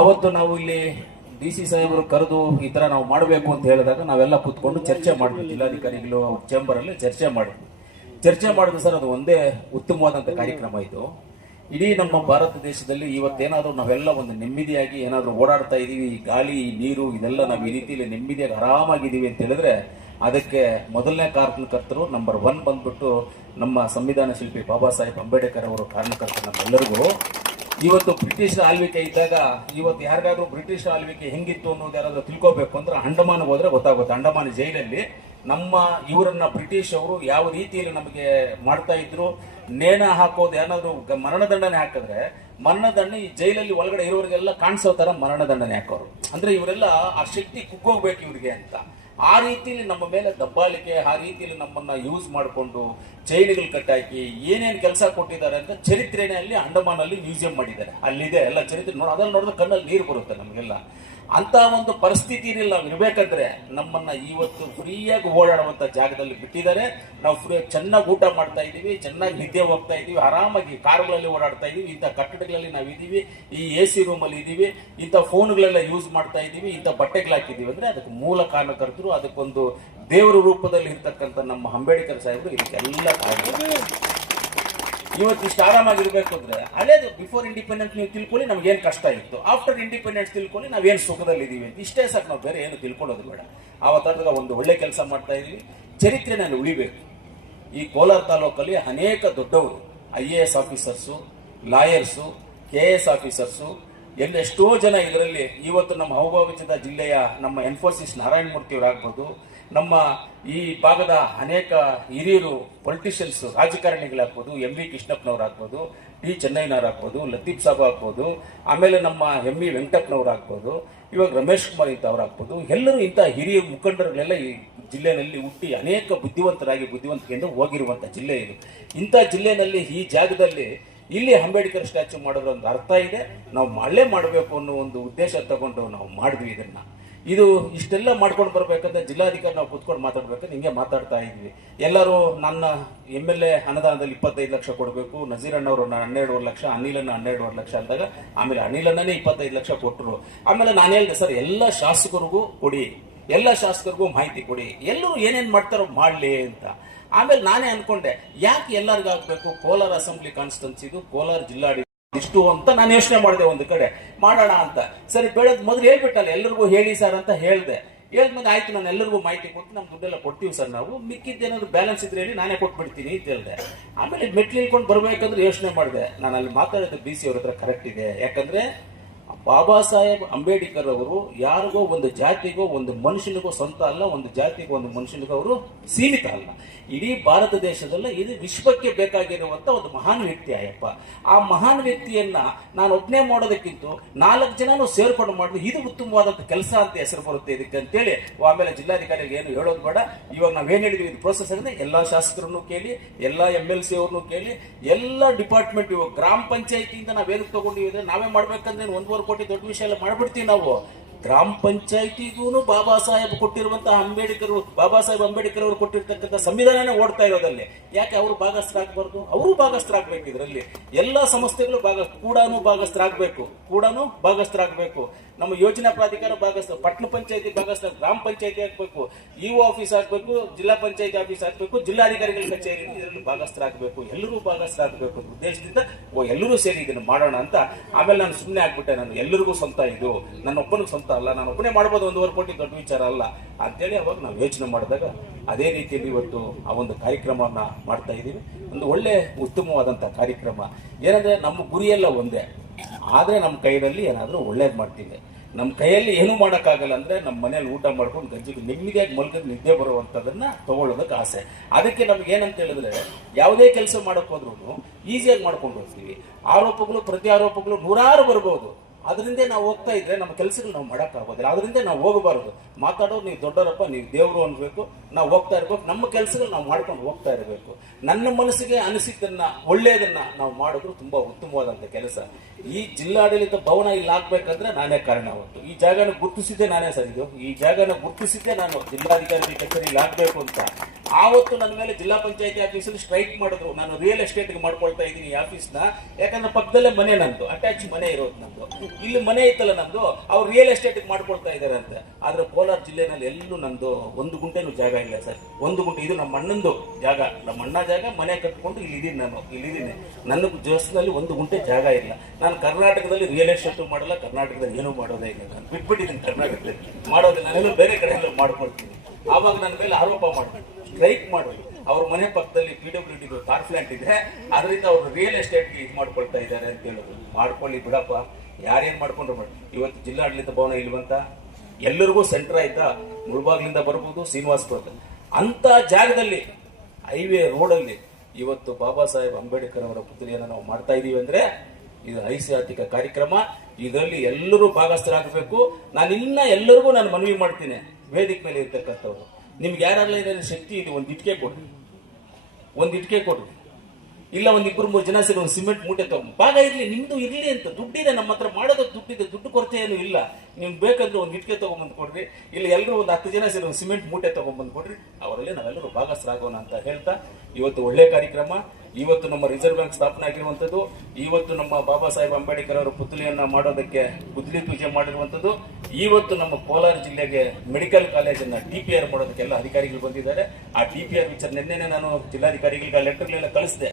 ಅವತ್ತು ನಾವು ಇಲ್ಲಿ ಡಿ ಸಿ ಸಾಹೇಬರು ಕರೆದು ಈ ತರ ನಾವು ಮಾಡಬೇಕು ಅಂತ ಹೇಳಿದಾಗ ನಾವೆಲ್ಲ ಕೂತ್ಕೊಂಡು ಚರ್ಚೆ ಮಾಡಿದ್ವಿ. ಜಿಲ್ಲಾಧಿಕಾರಿಗಳು ಅವ್ರ ಚೇಂಬರ್ ಅಲ್ಲಿ ಚರ್ಚೆ ಮಾಡಿದ್ವಿ ಸರ್. ಅದು ಒಂದೇ ಉತ್ತಮವಾದಂತ ಕಾರ್ಯಕ್ರಮ ಇದು. ಇಡೀ ನಮ್ಮ ಭಾರತ ದೇಶದಲ್ಲಿ ಇವತ್ತೇನಾದ್ರೂ ನಾವೆಲ್ಲ ಒಂದು ನೆಮ್ಮದಿಯಾಗಿ ಏನಾದ್ರೂ ಓಡಾಡ್ತಾ ಇದೀವಿ, ಗಾಳಿ ನೀರು ಇದೆಲ್ಲ ನಾವು ಈ ರೀತಿಯಲ್ಲಿ ನೆಮ್ಮದಿಯಾಗಿ ಆರಾಮಾಗಿದ್ದೀವಿ ಅಂತ ಹೇಳಿದ್ರೆ ಅದಕ್ಕೆ ಮೊದಲನೇ ಕಾರಣಕರ್ತರು ನಂಬರ್ 1 ಬಂದ್ಬಿಟ್ಟು ನಮ್ಮ ಸಂವಿಧಾನ ಶಿಲ್ಪಿ ಬಾಬಾ ಸಾಹೇಬ್ ಅಂಬೇಡ್ಕರ್ ಅವರು ಕಾರಣಕರ್ತರು. ನಮ್ಮೆಲ್ಲರಿಗೂ ಇವತ್ತು ಬ್ರಿಟಿಷ್ ಆಳ್ವಿಕೆ ಇದ್ದಾಗ ಇವತ್ತು ಯಾರಿಗಾದ್ರೂ ಬ್ರಿಟಿಷ್ ಆಳ್ವಿಕೆ ಹೆಂಗಿತ್ತು ಅನ್ನೋದು ಯಾರಾದ್ರೂ ತಿಳ್ಕೋಬೇಕು ಅಂದ್ರೆ ಅಂಡಮಾನ್ ಹೋದ್ರೆ ಗೊತ್ತಾಗುತ್ತೆ. ಅಂಡಮಾನ್ ಜೈಲಲ್ಲಿ ನಮ್ಮ ಇವರನ್ನ ಬ್ರಿಟಿಷ್ ಅವರು ಯಾವ ರೀತಿಯಲ್ಲಿ ನಮಗೆ ಮಾಡ್ತಾ ಇದ್ರು, ನೇಣ ಹಾಕೋದು ಏನಾದ್ರು ಮರಣದಂಡನೆ ಹಾಕಿದ್ರೆ ಮರಣದಂಡನೆ ಈ ಜೈಲಲ್ಲಿ ಒಳಗಡೆ ಇರೋರಿಗೆಲ್ಲ ಕಾಣಿಸೋ ತರ ಮರಣದಂಡನೆ ಹಾಕೋರು. ಅಂದ್ರೆ ಇವರೆಲ್ಲ ಆ ಶಕ್ತಿ ಕುಗ್ಗೋಗ್ಬೇಕು ಇವ್ರಿಗೆ ಅಂತ. ಆ ರೀತಿಯಲ್ಲಿ ನಮ್ಮ ಮೇಲೆ ದಬ್ಬಾಳಿಕೆ, ಆ ರೀತಿಯಲ್ಲಿ ನಮ್ಮನ್ನ ಯೂಸ್ ಮಾಡಿಕೊಂಡು ಜೈಲುಗಳು ಕಟ್ಟಾಕಿ ಏನೇನು ಕೆಲಸ ಕೊಟ್ಟಿದ್ದಾರೆ ಅಂತ ಚರಿತ್ರೆನೇ ಅಲ್ಲಿ ಅಂಡಮಾನ್ ಅಲ್ಲಿ ಮ್ಯೂಸಿಯಂ ಮಾಡಿದ್ದಾರೆ. ಅಲ್ಲಿದೆ ಎಲ್ಲ ಚರಿತ್ರೆ ಅದನ್ನ ನೋಡಿದ್ರೆ ಕಣ್ಣಲ್ಲಿ ನೀರು ಬರುತ್ತೆ ನಮಗೆಲ್ಲ. ಅಂತ ಒಂದು ಪರಿಸ್ಥಿತಿಯಲ್ಲಿ ನಾವು ಇರ್ಬೇಕಂದ್ರೆ ನಮ್ಮನ್ನ ಇವತ್ತು ಫ್ರೀಯಾಗಿ ಓಡಾಡುವಂತ ಜಾಗದಲ್ಲಿ ಬಿಟ್ಟಿದ್ದಾರೆ. ನಾವು ಚೆನ್ನಾಗಿ ಊಟ ಮಾಡ್ತಾ ಇದೀವಿ, ಚೆನ್ನಾಗಿ ನಿದ್ದೆ ಹೋಗ್ತಾ ಇದೀವಿ, ಆರಾಮಾಗಿ ಕಾರುಗಳಲ್ಲಿ ಓಡಾಡ್ತಾ ಇದೀವಿ, ಇಂಥ ಕಟ್ಟಡಗಳಲ್ಲಿ ನಾವು ಇದೀವಿ, ಈ AC ರೂಮ್ ಅಲ್ಲಿ ಇದೀವಿ, ಇಂಥ ಫೋನ್ಗಳೆಲ್ಲ ಯೂಸ್ ಮಾಡ್ತಾ ಇದೀವಿ, ಇಂಥ ಬಟ್ಟೆಗಳು ಹಾಕಿದೀವಿ ಅಂದ್ರೆ ಅದಕ್ಕೆ ಮೂಲ ಕಾರಣಕರ್ತರು, ಅದಕ್ಕೊಂದು ದೇವರ ರೂಪದಲ್ಲಿ ಇರ್ತಕ್ಕಂಥ ನಮ್ಮ ಅಂಬೇಡ್ಕರ್ ಸಾಹೇಬರು ಇದಕ್ಕೆಲ್ಲ ಕಾರಣ. ಇವತ್ತು ಇಷ್ಟು ಆರಾಮಾಗಿರ್ಬೇಕು ಅಂದ್ರೆ ಹಳೇದು ಬಿಫೋರ್ ಇಂಡಿಪೆಂಡೆನ್ಸ್ ನೀವು ತಿಳ್ಕೊಳ್ಳಿ ನಮ್ಗೆ ಏನ್ ಕಷ್ಟ ಇತ್ತು, ಆಫ್ಟರ್ ಇಂಡಿಪೆಂಡೆನ್ಸ್ ತಿಳ್ಕೊಳ್ಳಿ ನಾವೇನ್ ಸುಖದಲ್ಲಿ ಇದೀವಿ ಅಂತ. ಇಷ್ಟೇ ಸಾಕು, ನಾವು ಬೇರೆ ಏನು ತಿಳ್ಕೊಳ್ಳೋದು ಬೇಡ. ಆವತ್ತಾಗ ಒಂದು ಒಳ್ಳೆ ಕೆಲಸ ಮಾಡ್ತಾ ಇದೀವಿ, ಚರಿತ್ರೆನಲ್ಲಿ ಉಳಿಬೇಕು. ಈ ಕೋಲಾರ ತಾಲೂಕಲ್ಲಿ ಅನೇಕ ದೊಡ್ಡವರು IAS officers, lawyers, KS officers ಎಷ್ಟೋ ಜನ ಇದರಲ್ಲಿ ಇವತ್ತು ನಮ್ಮ ಅವಿಭಾಜಿತ ಜಿಲ್ಲೆಯ ನಮ್ಮ ಎನ್ಫೋಸಿಸ್ ನಾರಾಯಣ ಮೂರ್ತಿ ಅವರಾಗ್ಬೋದು, ನಮ್ಮ ಈ ಭಾಗದ ಅನೇಕ ಹಿರಿಯರು ಪೊಲಿಟಿಷಿಯನ್ಸ್ ರಾಜಕಾರಣಿಗಳಾಗ್ಬೋದು, MV ಕೃಷ್ಣಪ್ಪನವರಾಗ್ಬೋದು, T ಚೆನ್ನೈನವರಾಗ್ಬೋದು, ಲತೀಫ್ ಸಾಬ್ ಆಗ್ಬೋದು, ಆಮೇಲೆ ನಮ್ಮ MV ವೆಂಕಟಪ್ಪನವರಾಗ್ಬೋದು, ಇವಾಗ ರಮೇಶ್ ಕುಮಾರ್ ಇಂಥವ್ರಾಗ್ಬೋದು, ಎಲ್ಲರೂ ಇಂಥ ಹಿರಿಯ ಮುಖಂಡರುಗಳೆಲ್ಲ ಈ ಜಿಲ್ಲೆಯಲ್ಲಿ ಹುಟ್ಟಿ ಅನೇಕ ಬುದ್ಧಿವಂತಿಕೆಯಿಂದ ಹೋಗಿರುವಂಥ ಜಿಲ್ಲೆ ಇದು. ಇಂಥ ಜಿಲ್ಲೆಯಲ್ಲಿ ಈ ಜಾಗದಲ್ಲಿ ಇಲ್ಲಿ ಅಂಬೇಡ್ಕರ್ ಸ್ಟ್ಯಾಚ್ಯೂ ಮಾಡೋದ್ರ ಒಂದು ಅರ್ಥ ಇದೆ. ನಾವು ಮಳೆ ಮಾಡಬೇಕು ಅನ್ನೋ ಒಂದು ಉದ್ದೇಶ ತಗೊಂಡು ನಾವು ಮಾಡಿದ್ವಿ ಇದನ್ನ. ಇದು ಇಷ್ಟೆಲ್ಲ ಮಾಡ್ಕೊಂಡು ಬರ್ಬೇಕಂದ್ರೆ ಜಿಲ್ಲಾಧಿಕಾರಿ ನಾವು ಕುತ್ಕೊಂಡು ಮಾತಾಡ್ಬೇಕಂದ್ರೆ ಹಿಂಗೆ ಮಾತಾಡ್ತಾ ಇದ್ವಿ. ಎಲ್ಲರೂ ನನ್ನ MLA ಅನುದಾನದಲ್ಲಿ 25 ಲಕ್ಷ ಕೊಡಬೇಕು, ನಜೀರ್ ಅಣ್ಣವರು 12.5 ಲಕ್ಷ, ಅನಿಲನ್ನ 12.5 ಲಕ್ಷ ಅಂದಾಗ ಆಮೇಲೆ ಅನಿಲನ್ನೇ 25 ಲಕ್ಷ ಕೊಟ್ಟರು. ಆಮೇಲೆ ನಾನು ಹೇಳಿದೆ ಸರ್ ಎಲ್ಲ ಶಾಸಕರಿಗೂ ಕೊಡಿ, ಎಲ್ಲ ಶಾಸಕರಿಗೂ ಮಾಹಿತಿ ಕೊಡಿ, ಎಲ್ಲರೂ ಏನೇನ್ ಮಾಡ್ತಾರೋ ಮಾಡ್ಲಿ ಅಂತ. ಆಮೇಲೆ ನಾನೇ ಅನ್ಕೊಂಡೆ ಯಾಕೆ ಎಲ್ಲರಿಗೂ ಆಗ್ಬೇಕು, ಕೋಲಾರ ಅಸೆಂಬ್ಲಿ ಕಾನ್ಸ್ಟಿಟ್ಯೂನ್ಸಿದು ಕೋಲಾರ ಜಿಲ್ಲಾಡಳಿತ ಇಷ್ಟು ಅಂತ ನಾನು ಯೋಚನೆ ಮಾಡಿದೆ. ಒಂದು ಕಡೆ ಮಾಡೋಣ ಅಂತ ಸರಿ ಬೆಳೆದ್ ಮೊದಲು ಹೇಳ್ಬಿಟ್ಟಲ್ಲ ಎಲ್ಲರಿಗೂ ಹೇಳಿ ಸರ್ ಅಂತ ಹೇಳ್ದೆ. ಹೇಳಿದ್ಮೇಲೆ ಆಯ್ತು ನಾನು ಎಲ್ಲರಿಗೂ ಮಾಹಿತಿ ಕೊಟ್ಟು ನಮ್ಮ ದುಡ್ಡೆಲ್ಲ ಕೊಡ್ತೀವಿ ಸರ್, ನಾವು ಮಿಕ್ಕಿದ್ದೇನಾದ್ರು ಬ್ಯಾಲೆನ್ಸ್ ಇದ್ರೆ ಹೇಳಿ ನಾನೇ ಕೊಟ್ಬಿಡ್ತೀನಿ ಅಂತ ಹೇಳಿದೆ. ಆಮೇಲೆ ಮೆಟ್ಲು ಇಳ್ಕೊಂಡು ಬರ್ಬೇಕಂದ್ರೆ ಯೋಚನೆ ಮಾಡಿದೆ. ನಾನು ಅಲ್ಲಿ ಮಾತಾಡಿದ DC ಅವ್ರ ಹತ್ರ ಕರೆಕ್ಟ್ ಇದೆ. ಯಾಕಂದ್ರೆ ಬಾಬಾ ಸಾಹೇಬ್ ಅಂಬೇಡ್ಕರ್ ಅವರು ಯಾರಿಗೋ ಒಂದು ಜಾತಿಗೋ ಒಂದು ಮನುಷ್ಯನಿಗೋ ಸ್ವಂತ ಅಲ್ಲ, ಒಂದು ಜಾತಿಗೋ ಒಂದು ಮನುಷ್ಯನಿಗೋ ಅವರು ಸೀಮಿತ ಅಲ್ಲ. ಇಡೀ ಭಾರತ ದೇಶದಲ್ಲ, ಇದು ವಿಶ್ವಕ್ಕೆ ಬೇಕಾಗಿರುವಂತ ಒಂದು ಮಹಾನ್ ವ್ಯಕ್ತಿ ಅಯ್ಯಪ್ಪ. ಆ ಮಹಾನ್ ವ್ಯಕ್ತಿಯನ್ನ ನಾನು ಒಬ್ಬನೇ ಮಾಡೋದಕ್ಕಿಂತ 4 ಜನನು ಸೇರ್ಕೊಂಡು ಮಾಡಿದ್ರು ಇದು ಉತ್ತಮವಾದಂತ ಕೆಲಸ ಅಂತ ಹೆಸರು ಬರುತ್ತೆ ಇದಕ್ಕೆ ಅಂತೇಳಿ. ಆಮೇಲೆ ಜಿಲ್ಲಾಧಿಕಾರಿಗೆ ಏನು ಹೇಳೋದು ಬೇಡ. ಇವಾಗ ನಾವೇನ್ ಹೇಳಿದ್ವಿ ಇದು ಪ್ರೋಸೆಸ್ ಅಂದ್ರೆ ಎಲ್ಲಾ ಶಾಸಕರನ್ನು ಕೇಳಿ, ಎಲ್ಲಾ MLC ಅವ್ರನ್ನು ಕೇಳಿ, ಎಲ್ಲಾ ಡಿಪಾರ್ಟ್ಮೆಂಟ್ ಇವಾಗ ಗ್ರಾಮ ಪಂಚಾಯತಿಯಿಂದ ನಾವೇನು ತಗೊಂಡಿದ್ರೆ ನಾವೇ ಮಾಡ್ಬೇಕಂದ್ರೆ 1.5 ಕೋಟಿ ದೊಡ್ಡ ವಿಷಯ ಎಲ್ಲ ಮಾಡ್ಬಿಡ್ತೀವಿ ನಾವು. ಗ್ರಾಮ ಪಂಚಾಯತಿಗೂ ಬಾಬಾ ಸಾಹೇಬ್ ಕೊಟ್ಟಿರುವಂತಹ ಬಾಬಾ ಸಾಹೇಬ್ ಅಂಬೇಡ್ಕರ್ ಅವರು ಕೊಟ್ಟಿರ್ತಕ್ಕಂಥ ಸಂವಿಧಾನನೇ ಓಡ್ತಾ ಇರೋದಲ್ಲಿ. ಯಾಕೆ ಅವರು ಭಾಗಸ್ಥರಾಗಬಾರ್ದು? ಅವರು ಭಾಗಸ್ಥರಾಗಬೇಕು. ಇದರಲ್ಲಿ ಎಲ್ಲಾ ಸಂಸ್ಥೆಗಳು ಭಾಗಸ್ಥರಾಗಬೇಕು. ನಮ್ಮ ಯೋಜನಾ ಪ್ರಾಧಿಕಾರ ಭಾಗಸ್ಥ, ಪಟ್ಟಣ ಪಂಚಾಯತಿ ಭಾಗಸ್ಥ, ಗ್ರಾಮ ಪಂಚಾಯತಿ ಆಗ್ಬೇಕು, EO ಆಫೀಸ್ ಆಗ್ಬೇಕು, ಜಿಲ್ಲಾ ಪಂಚಾಯತಿ ಆಫೀಸ್ ಆಗ್ಬೇಕು, ಜಿಲ್ಲಾಧಿಕಾರಿಗಳ ಕಚೇರಿ ಇದರಲ್ಲಿ ಭಾಗಸ್ಥರಾಗಬೇಕು. ಎಲ್ಲರೂ ಭಾಗಸ್ಥರಾಗಬೇಕು ಉದ್ದೇಶದಿಂದ ಎಲ್ಲರೂ ಸೇರಿ ಇದನ್ನು ಮಾಡೋಣ ಅಂತ. ಆಮೇಲೆ ನಾನು ಸುಮ್ಮನೆ ಆಗ್ಬಿಟ್ಟೆ, ನಾನು ಎಲ್ಲರಿಗೂ ಸ್ವಂತ, ಇದು ನನ್ನ ಒಬ್ಬನಿಗೆ ಸ್ವಂತ ಅಲ್ಲ, ನಾನು ಒಬ್ಬನೇ ಮಾಡ್ಬೋದು, 1.5 ಕೋಟಿ ದೊಡ್ಡ ವಿಚಾರ ಅಲ್ಲ ಅಂತೇಳಿ ಅವಾಗ ನಾವು ಯೋಚನೆ ಮಾಡಿದಾಗ ಅದೇ ರೀತಿಯಲ್ಲಿ ಇವತ್ತು ಆ ಒಂದು ಕಾರ್ಯಕ್ರಮವನ್ನ ಮಾಡ್ತಾ ಇದ್ದೀವಿ. ಒಂದು ಒಳ್ಳೆ ಉತ್ತಮವಾದಂತಹ ಕಾರ್ಯಕ್ರಮ. ಏನಂದ್ರೆ ನಮ್ಮ ಗುರಿಯೆಲ್ಲ ಒಂದೇ, ಆದ್ರೆ ನಮ್ಮ ಕೈಯಲ್ಲಿ ಏನಾದ್ರೂ ಒಳ್ಳೇದ್ ಮಾಡ್ತೀವಿ. ನಮ್ಮ ಕೈಯಲ್ಲಿ ಏನು ಮಾಡೋಕ್ಕಾಗಲ್ಲ ಅಂದ್ರೆ ನಮ್ಮ ಮನೇಲಿ ಊಟ ಮಾಡ್ಕೊಂಡು ಗಂಜಿಗೆ ನೆಮ್ಮದಿಯಾಗಿ ಮಲ್ಕೊಂಡು ನಿದ್ದೆ ಬರುವಂತದನ್ನ ತಗೊಳ್ಳೋದಕ್ಕೆ ಆಸೆ. ಅದಕ್ಕೆ ನಮ್ಗೆ ಏನಂತ ಹೇಳಿದ್ರೆ ಯಾವುದೇ ಕೆಲಸ ಮಾಡಕ್ ಹೋದ್ರು ಈಸಿಯಾಗಿ ಮಾಡ್ಕೊಂಡು ಹೋಗ್ತೀವಿ. ಆರೋಪಗಳು ಪ್ರತಿ ಆರೋಪಗಳು 100 ಬರ್ಬೋದು, ಅದರಿಂದ ನಾವು ಹೋಗ್ತಾ ಇದ್ರೆ ನಮ್ಮ ಕೆಲಸಗಳು ನಾವು ಮಾಡೋಕ್ಕಾಗೋದಿಲ್ಲ. ಅದರಿಂದ ನಾವು ಹೋಗಬಾರದು. ಮಾತಾಡೋದು ನೀವು ದೊಡ್ಡವರಪ್ಪ, ನೀವು ದೇವರು ಅನ್ಬೇಕು, ನಾವು ಹೋಗ್ತಾ ಇರ್ಬೇಕು, ನಮ್ಮ ಕೆಲಸಗಳು ನಾವು ಮಾಡ್ಕೊಂಡು ಹೋಗ್ತಾ ಇರಬೇಕು. ನನ್ನ ಮನಸ್ಸಿಗೆ ಅನಿಸಿದ್ದನ್ನ ಒಳ್ಳೆಯದನ್ನ ನಾವು ಮಾಡಿದ್ರು ತುಂಬಾ ಉತ್ತಮವಾದಂತ ಕೆಲಸ. ಈ ಜಿಲ್ಲಾಡಳಿತ ಭವನ ಇಲ್ಲಿ ಆಗ್ಬೇಕಂದ್ರೆ ನಾನೇ ಕಾರಣ. ಅವತ್ತು ಈ ಜಾಗನ ಗುರುತಿಸಿದ್ದೆ ನಾನೇ ಸರ್, ಇದು ಈ ಜಾಗನ ಗುರುತಿಸಿದ್ದೆ ನಾನು ಜಿಲ್ಲಾಧಿಕಾರಿ ಕಚೇರಿ ಇಲ್ಲಿ ಆಗ್ಬೇಕು ಅಂತ. ಆವತ್ತು ನನ್ನ ಮೇಲೆ ಜಿಲ್ಲಾ ಪಂಚಾಯತಿ ಆಫೀಸಲ್ಲಿ ಸ್ಟ್ರೈಕ್ ಮಾಡಿದ್ರು. ನಾನು ರಿಯಲ್ ಎಸ್ಟೇಟ್ಗೆ ಮಾಡ್ಕೊಳ್ತಾ ಇದ್ದೀನಿ ಈ ಆಫೀಸ್ನ, ಯಾಕಂದ್ರೆ ಪಕ್ಕದಲ್ಲೇ ಮನೆ ನಂದು, ಅಟ್ಯಾಚ್ ಮನೆ ಇರೋದು ನಂದು, ಇಲ್ಲಿ ಮನೆ ಇತ್ತಲ್ಲ ನಂದು, ಅವ್ರು ರಿಯಲ್ ಎಸ್ಟೇಟ್ಗೆ ಮಾಡ್ಕೊಳ್ತಾ ಇದ್ದಾರೆ ಅಂತ. ಆದ್ರೆ ಕೋಲಾರ ಜಿಲ್ಲೆನಲ್ಲಿ ಎಲ್ಲೂ ನಂದು 1 ಗುಂಟೆನೂ ಜಾಗ ಇಲ್ಲ ಸರ್. 1 ಗುಂಟೆ, ಇದು ನಮ್ಮ ಅಣ್ಣಂದು ಜಾಗ, ನಮ್ಮ ಅಣ್ಣ ಜಾಗ, ಮನೆ ಕಟ್ಕೊಂಡು ಇಲ್ಲಿದ್ದೀನಿ, ನಾನು ಇಲ್ಲಿದ್ದೀನಿ. ನನ್ನ ಜೋಸ್ನಲ್ಲಿ 1 ಗುಂಟೆ ಜಾಗ ಇಲ್ಲ. ನಾನು ಕರ್ನಾಟಕದಲ್ಲಿ ರಿಯಲ್ ಎಸ್ಟೇಟ್ ಮಾಡಲ್ಲ, ಕರ್ನಾಟಕದಲ್ಲಿ ಏನೂ ಮಾಡೋದೇ ಇಲ್ಲ. ನಾನು ಬಿಟ್ಬಿಟ್ಟಿದ್ದೀನಿ ಕರ್ನಾಟಕದಲ್ಲಿ ಮಾಡೋದಿಲ್ಲ, ನಾನೆಲ್ಲ ಬೇರೆ ಕಡೆ ಎಲ್ಲ ಮಾಡ್ಕೊಳ್ತೀನಿ. ಆವಾಗ ನನ್ನ ಮೇಲೆ ಆರೋಪ ಮಾಡ್ಬೇಕು, ಸ್ಟ್ರೈಕ್ ಮಾಡೋದು. ಅವ್ರ ಮನೆ ಪಕ್ಕದಲ್ಲಿ PWD ಕಾರ್ ಪ್ಲಾಂಟ್ ಇದೆ, ಅದರಿಂದ ಅವರು ರಿಯಲ್ ಎಸ್ಟೇಟ್ಗೆ ಇದು ಮಾಡ್ಕೊಳ್ತಾ ಇದ್ದಾರೆ ಅಂತ ಹೇಳೋದು. ಮಾಡ್ಕೊಳ್ಳಿ ಬಿಡಪ್ಪ, ಯಾರೇನು ಮಾಡ್ಕೊಂಡ್ರು ಮಾಡಿ. ಇವತ್ತು ಜಿಲ್ಲಾಡಳಿತ ಭವನ ಇಲ್ವಂತ, ಎಲ್ಲರಿಗೂ ಸೆಂಟರ್ ಆಯ್ತಾ, ಮುಳಬಾಗ್ಲಿಂದ ಬರ್ಬೋದು, ಶ್ರೀನಿವಾಸಪುರ ಅಂತ ಜಾಗದಲ್ಲಿ ಹೈವೇ ರೋಡಲ್ಲಿ ಇವತ್ತು ಬಾಬಾ ಸಾಹೇಬ್ ಅಂಬೇಡ್ಕರ್ ಅವರ ಪುತ್ಥಳಿಯನ್ನು ನಾವು ಮಾಡ್ತಾ ಇದೀವಿ ಅಂದ್ರೆ ಇದು ಐತಿಹಾಸಿಕ ಕಾರ್ಯಕ್ರಮ. ಇದರಲ್ಲಿ ಎಲ್ಲರೂ ಭಾಗಸ್ಥರಾಗಬೇಕು. ನಾನು ಇನ್ನ ಎಲ್ಲರಿಗೂ ನಾನು ಮನವಿ ಮಾಡ್ತೀನಿ, ವೇದಿಕೆ ಮೇಲೆ ಇರ್ತಕ್ಕಂಥವ್ರು, ನಿಮ್ಗೆ ಯಾರೆಲ್ಲ ಏನಾದ್ರು ಶಕ್ತಿ ಇದೆ, ಒಂದು ಇಟ್ಕೆ ಕೊಡ್ರಿ, ಇಲ್ಲ 1-2-3 ಜನ ಸೇರಿ ಒಂದು ಸಿಮೆಂಟ್ ಮೂಟೆ ತಗೊಂಡು ಭಾಗ ಇರ್ಲಿ, ನಿಮ್ದು ಇರ್ಲಿ ಅಂತ. ದುಡ್ಡಿದೆ ನಮ್ಮ ಹತ್ರ, ಮಾಡೋದಕ್ಕೆ ದುಡ್ಡಿದೆ, ದುಡ್ಡು ಕೊರತೆ ಏನು ಇಲ್ಲ. ನಿಮ್ಗೆ ಬೇಕಂದ್ರೆ ಒಂದು ಇಟ್ಕೆ ತಗೊಂಡ್ಬಂದು ಕೊಡ್ರಿ, ಇಲ್ಲ ಎಲ್ಲರೂ ಒಂದು 10 ಜನ ಸೇರಿ ಒಂದು ಸಿಮೆಂಟ್ ಮೂಟೆ ತಗೊಂಡ್ಬಂದು ಕೊಡ್ರಿ, ಅವರಲ್ಲಿ ನಾವೆಲ್ಲರೂ ಭಾಗಸ್ಥರಾಗೋಣ ಅಂತ ಹೇಳ್ತಾ, ಇವತ್ತು ಒಳ್ಳೆ ಕಾರ್ಯಕ್ರಮ. ಇವತ್ತು ನಮ್ಮ ರಿಸರ್ವ್ ಬ್ಯಾಂಕ್ ಸ್ಥಾಪನೆ ಆಗಿರುವಂಥದ್ದು, ಇವತ್ತು ನಮ್ಮ ಬಾಬಾ ಸಾಹೇಬ್ ಅಂಬೇಡ್ಕರ್ ಅವರ ಪುತ್ಥಳಿಯನ್ನ ಮಾಡೋದಕ್ಕೆ ಗುದ್ದಲಿ ಪೂಜೆ ಮಾಡಿರುವಂಥದ್ದು, ಇವತ್ತು ನಮ್ಮ ಕೋಲಾರ ಜಿಲ್ಲೆಗೆ ಮೆಡಿಕಲ್ ಕಾಲೇಜನ್ನ DPR ಮಾಡೋದಕ್ಕೆಲ್ಲ ಅಧಿಕಾರಿಗಳು ಬಂದಿದ್ದಾರೆ. ಆ DPR ವಿಚಾರ ನಿನ್ನೆ ನಾನು ಜಿಲ್ಲಾಧಿಕಾರಿಗಳಿಗೆ ಲೆಟರ್ಗಳೆಲ್ಲ ಕಳಿಸಿದೆ.